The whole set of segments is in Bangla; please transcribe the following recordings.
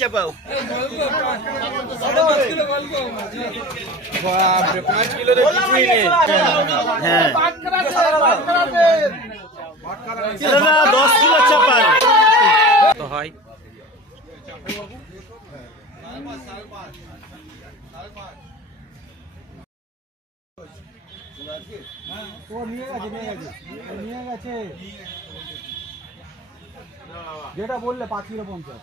চাপাও। বাপরে পাঁচ কিলো রে কিছুই নেই হ্যাঁ এটা দশ কিলো চাপান তো হয়। ও নিয়ে গেছে নিয়ে গেছে নিয়ে গেছে যেটা বললে পাঁচ কিলো পঞ্চাশ।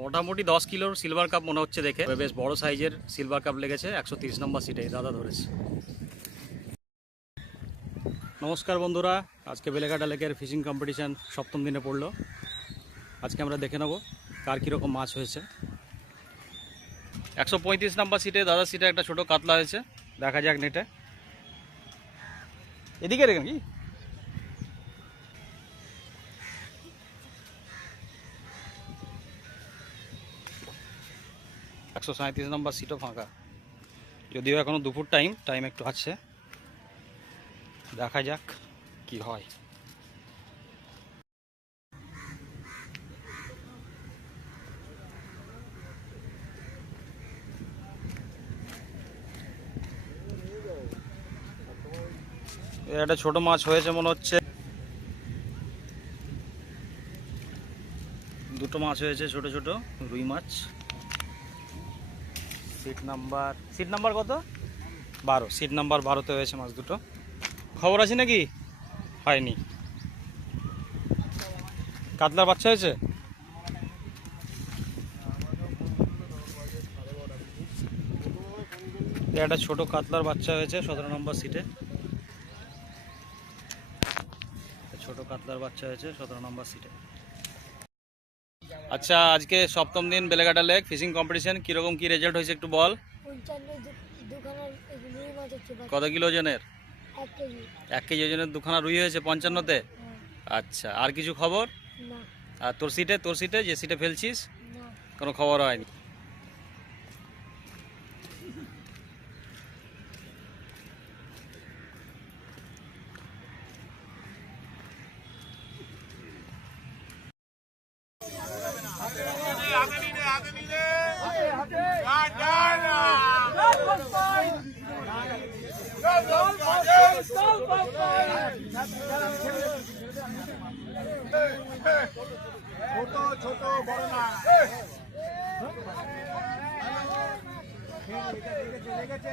মোটামুটি দশ কিলোর সিলভার কাপ মনে হচ্ছে দেখে। বেশ বড় সাইজের সিলভার কাপ লেগেছে, একশো তিরিশ নম্বর সিটে দাদা ধরেছে। নমস্কার বন্ধুরা, আজকে বেলেঘাটা লেকের ফিশিং কম্পিটিশান সপ্তম দিনে পড়ল। আজকে আমরা দেখে নেব কার কীরকম মাছ হয়েছে। একশো পঁয়ত্রিশ নাম্বার সিটে, দাদার সিটে একটা ছোট কাতলা হয়েছে। দেখা যাক নেটে। এদিকে রেখে কি? একশো সাঁত্রিশ নম্বর সিটও ফাঁকা। যদিও এখনও দুপুর টাইম টাইম একটু আছে দেখা যাক কি হয়। একটা ছোট মাছ হয়েছে মনে হচ্ছে। দুটো মাছ হয়েছে ছোট ছোট, রুই মাছ। সিট নাম্বার সিট নাম্বার কত? বারো। সিট নাম্বার বারোতে হয়েছে মাছ দুটো। খবর আছে নাকি? হয়নি। কাতলার বাচ্চা হয়েছে? একটা ছোট কাতলার বাচ্চা হয়েছে, সতেরো নম্বর সিটে। ছোট কাতলার বাচ্চা হয়েছে সতেরো নম্বর সিটে আচ্ছা আজকে সপ্তম দিন বেলেঘাটা লেক ফিশিং কম্পিটিশন কীরকম কি রেজাল্ট হয়েছে একটু বল? কত কিলো ওজনের? এক কেজি। ওজনের দুখানা রুই হয়েছে পঞ্চান্নতে? হ্যাঁ, আচ্ছা আর কিছু খবর? আর তোর সিটে তোর সিটে যে সিটে ফেলছিস? কোনো খবর হয়নি? ছোট ছোট বড় না। লেগেছে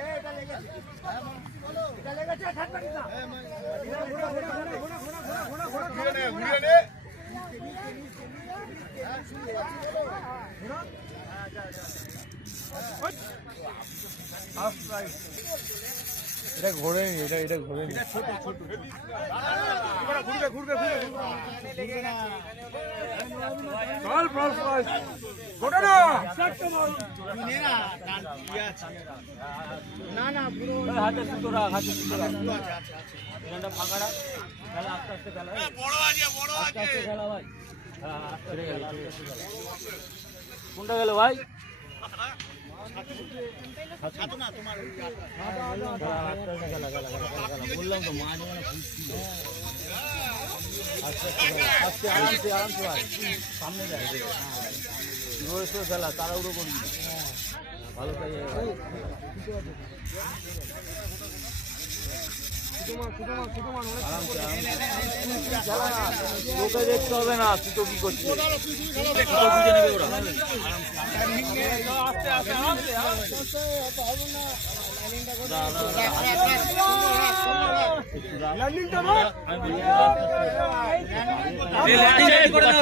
এটা ঘোরে এটা এটা ঘোরে এটা ছোট ছোট ঘুরবে ঘুরবে ঘুরবে চল। বল বল ঘোরে না। শর্ট মার নে না ডান দিয়া না না পুরো হাতে সুতরা হাতে সুতরা আচ্ছা আচ্ছা এটা ফাগাড়া খেলা আস্তে আস্তে খেলা বড় আছে বড় আছে আস্তে খেলা ভাই হ্যাঁ আস্তে খেলা কোনটা গেল ভাই? বললাম তো মানে করবি ভালো কাজে তোকে দেখতে হবে না তুই তো কি করছিস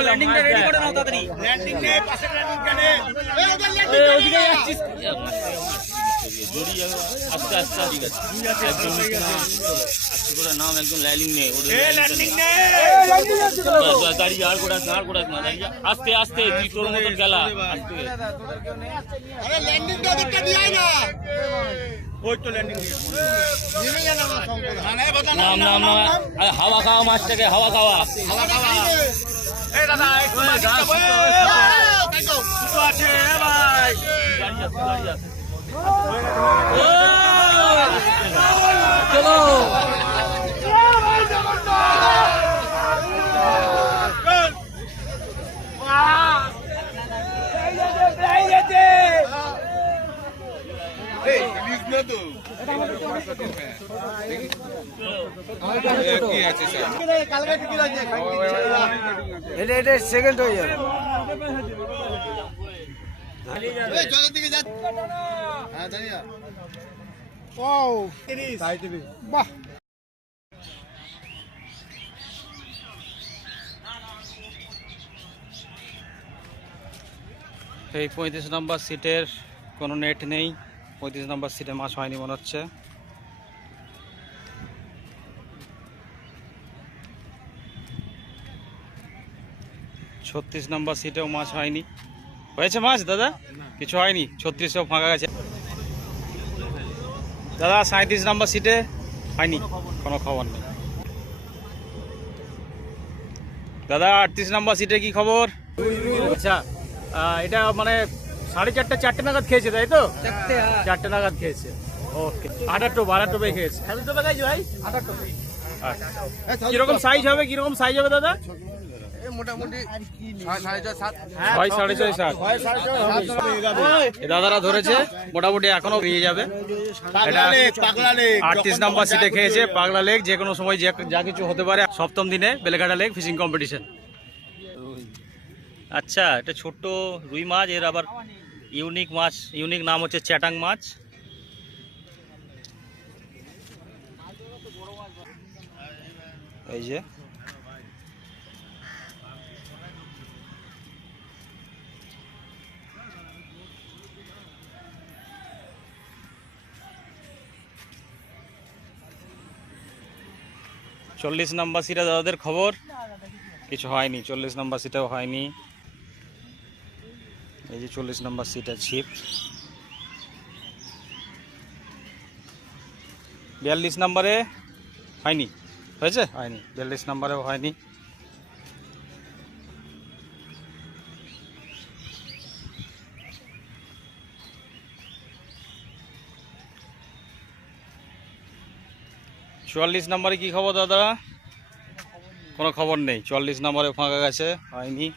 ল্যান্ডিং আস্তে আস্তে তুই তোর মতো গেলা হাওয়া খাওয়া মাছটাকে হাওয়া খাওয়া হাওয়া খাওয়া এই দাদা আছে ভাই চলো এটা এটা সেকেন্ড হয়ে যাবে দিকে বাহ। এই পঁয়ত্রিশ নম্বর সিটের কোনো নেট নেই। পঁয়ত্রিশ নম্বর সিটে মাছ হয়নি মনে হচ্ছে। ছত্রিশ নম্বর সিটেও মাছ হয়নি। হয়েছে মাছ দাদা? কিছু হয়নি? ছত্রিশেও ফাঁকা গেছে। দাদা সাঁত্রিশ নম্বর সিটে হয়নি? কোনো খবর নেই। দাদা আটত্রিশ নম্বর সিটে কি খবর? আচ্ছা আহ, এটা মানে সাড়ে চারটে চারটে নাগাদ খেয়েছে তাই তো? চারটে নাগাদ খেয়েছে। ওকে আটার টোপ আটার টোপে খেয়েছে আচ্ছা। কীরকম সাইজ হবে কীরকম সাইজ হবে দাদা? মোটামুটি সাড়ে ছয় সাত। সাড়ে ছয় সাত। দাদারা ধরেছে মোটামুটি এখনও নিয়ে যাবে। এটা পাগলা লেক আটত্রিশ নাম্বার সিটে খেয়েছে পাগলা লেক যে কোনো সময় যে যা কিছু হতে পারে সপ্তম দিনে বেলেঘাটা লেক ফিশিং কম্পিটিশন। আচ্ছা এটা ছোট্ট রুই মাছ এর আবার ইউনিক মাছ ইউনিক নাম হচ্ছে চ্যাটাং মাছ। এই যে চল্লিশ নম্বর সিটা দাদাদের খবর? কিছু হয়নি, চল্লিশ নম্বর সিটাও হয়নি। এই যে চল্লিশ নম্বর সিটা ছিপ বিয়াল্লিশ নম্বরে হয়নি? হয়েছে? হয়নি, বিয়াল্লিশ নাম্বারেও হয়নি। চুয়াল্লিশ নাম্বারে কি খবর দাদা কোনো খবর নেই। চুয়াল্লিশ নাম্বারে ফাঁকা গেছে হয়নি।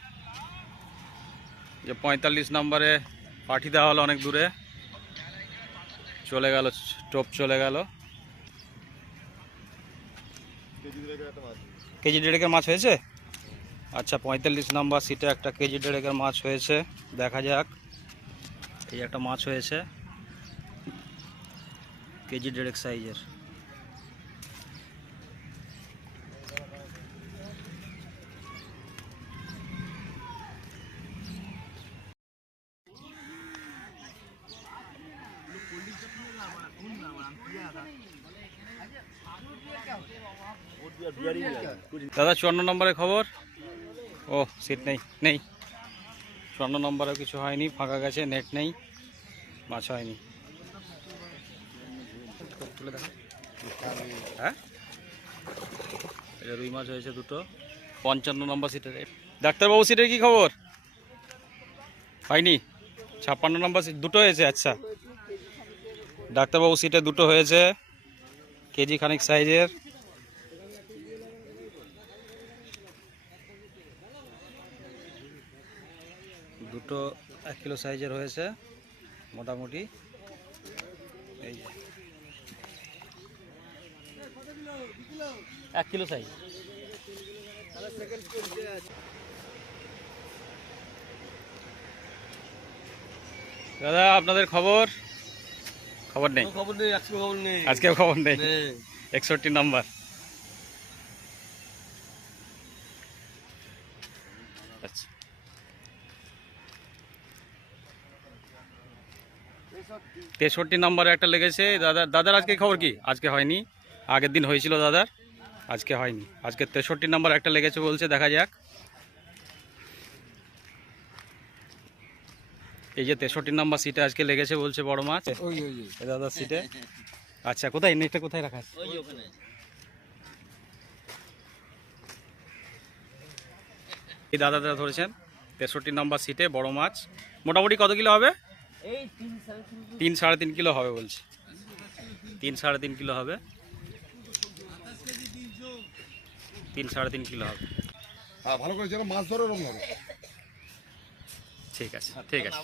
যে পঁয়তাল্লিশ নাম্বারে পাঠিয়ে দেওয়া হলো অনেক দূরে। চলে গেল টোপ চলে গেল। কেজি দেড়েকের মাছ হয়েছে? আচ্ছা পঁয়তাল্লিশ নাম্বার সিটে একটা কেজি দেড়েকের মাছ হয়েছে। দেখা যাক। এই একটা মাছ হয়েছে। কেজি দেড়েক সাইজের। দাদা, চুয়ান্ন নম্বরের খবর? ও সিট নেই নেই। চুয়ান্ন নম্বরেও কিছু হয়নি, ফাঁকা গেছে নেট নেই, মাছ হয়নি। হ্যাঁ? রুই মাছ হয়েছে দুটো। পঞ্চান্ন নম্বর সিটের ডাক্তারবাবু সিটের কি খবর? হয়নি? ছাপ্পান্ন নম্বর সিট দুটো হয়েছে আচ্ছা। ডাক্তারবাবু সিটে দুটো হয়েছে কেজি খানিক সাইজের। দুটো এক কিলো সাইজের হয়েছে মোটামুটি। এই এক কিলো সাইজ। দাদা আপনাদের খবর? খবর নেই? খবর নেই আজকে খবর নেই। একষট্টি নাম্বার। আচ্ছা। তেষট্টি নাম্বারে একটা লেগেছে। দাদা দাদার আজকে খবর কি? আজকে হয়নি। আগের দিন হয়েছিল দাদার। আজকে হয়নি। আজকে তেষট্টি নাম্বার একটা লেগেছে বলছে দেখা যাক। এই যে তেষট্টি নাম্বার সিটে আজকে লেগেছে বলছে বড় মাছ। এই দাদার সিটে আচ্ছা কোথায়? নেটটা কোথায় রাখা আছে? ওই দাদা ওখানে ধরেছেন। তেষট্টি নাম্বার সিটে বড় মাছ। মোটামুটি কত কিলো হবে? তিন সাড়ে তিন কিলো। হবে বলছে। তিন সাড়ে তিন কিলো হবে। তিন সাড়ে তিন কিলো হবে। হ্যাঁ ভালো করে যেন মাছ ধরো ওরকম ধরো। ঠিক আছে ঠিক আছে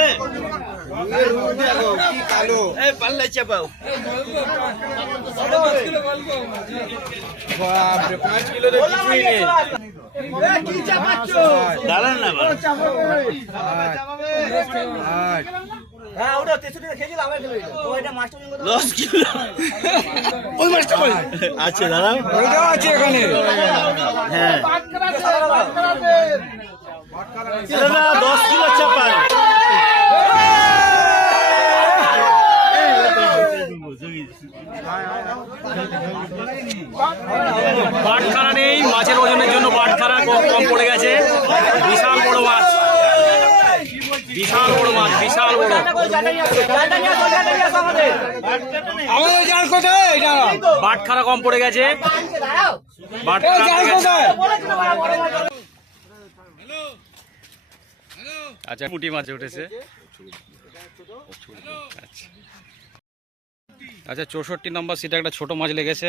এই পাল্লা চাপাও বাপরে পাঁচ কিলো তো কিছুই নেই দাঁড়ান না হ্যাঁ আছে দাদা আছে এখানে হ্যাঁ দশ কিলো চাপান বাটখারা নেই মাছের ওজনের জন্য বাটখারা কম কম পড়ে গেছে বিশাল বড় মাছ বিশাল বড় মাছ বিশাল বড় আমাদের বাটখারা কম পড়ে গেছে। আচ্ছা পুঁটি মাছ উঠেছে। আচ্ছা আচ্ছা চৌষট্টি নম্বর সিটে একটা ছোট মাছ লেগেছে।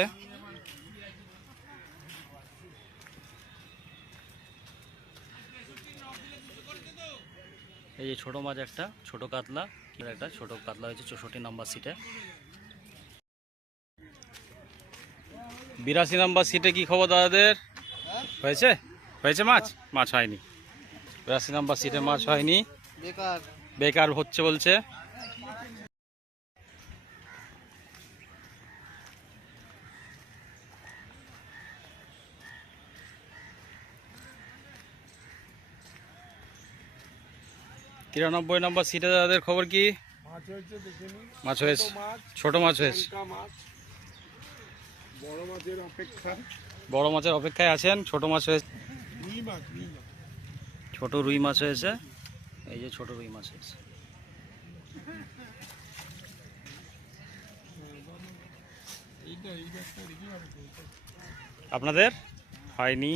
এই যে ছোটো মাছ একটা ছোটো কাতলা একটা ছোটো কাতলা হয়েছে চৌষট্টি নম্বর সিটে। বিরাশি নম্বর সিটে কি খবর দাদাদের? হয়েছে? হয়েছে মাছ? মাছ হয়নি। বিরাশি নম্বর সিটে মাছ হয়নি। বেকার। বেকার হচ্ছে বলছে। তিরানব্বই নম্বর সিটে দাদাদের খবর কি? মাছ হয়েছে ছোট মাছ হয়েছে। বড় মাছের অপেক্ষায় আছেন ছোট মাছ হয়েছে। রুই রুই মাছ। ছোট রুই মাছ হয়েছে। এই যে ছোট রুই মাছ হয়েছে। আপনাদের? হয়নি।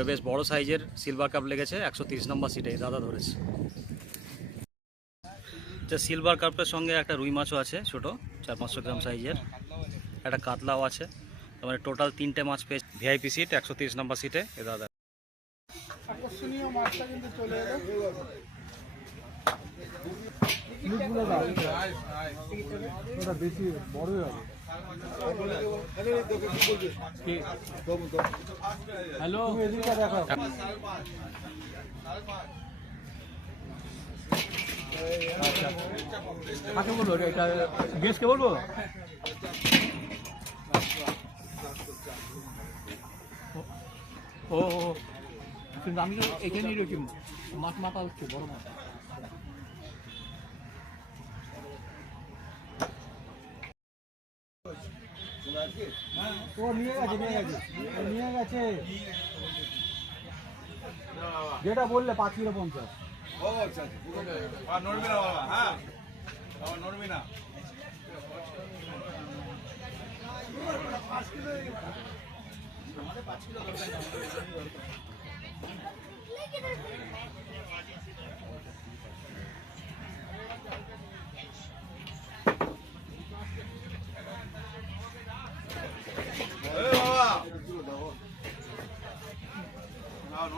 তবে বেশ বড় সাইজের সিলভার কাপ লেগেছে একশো তিরিশ নম্বর সিটে দাদা ধরেছে। যে সিলভার কাপের সঙ্গে একটা রুই মাছও আছে ছোট চার পাঁচশো গ্রাম সাইজের। একটা কাতলাও আছে। তার মানে টোটাল তিনটে মাছ পেয়ে ভিআইপি সিট একশো তিরিশ নম্বর সিটে এ। দাদা। আকর্ষণীয় মাছটা কিন্তু চলে এলো। বেশি বড়ই হবে। হ্যালো কাকে বলব? গেস্টকে বলব? ও। কিন্তু আমি তো এখানেই রয়েছি। মাছ মাথা হচ্ছে, বড় মাছ। আছে? যেটা বললে পাঁচ কিলো পঞ্চাশ। নড়বি না বাবা হ্যাঁ নড়বি না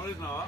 నువ్వు తిన్నావా?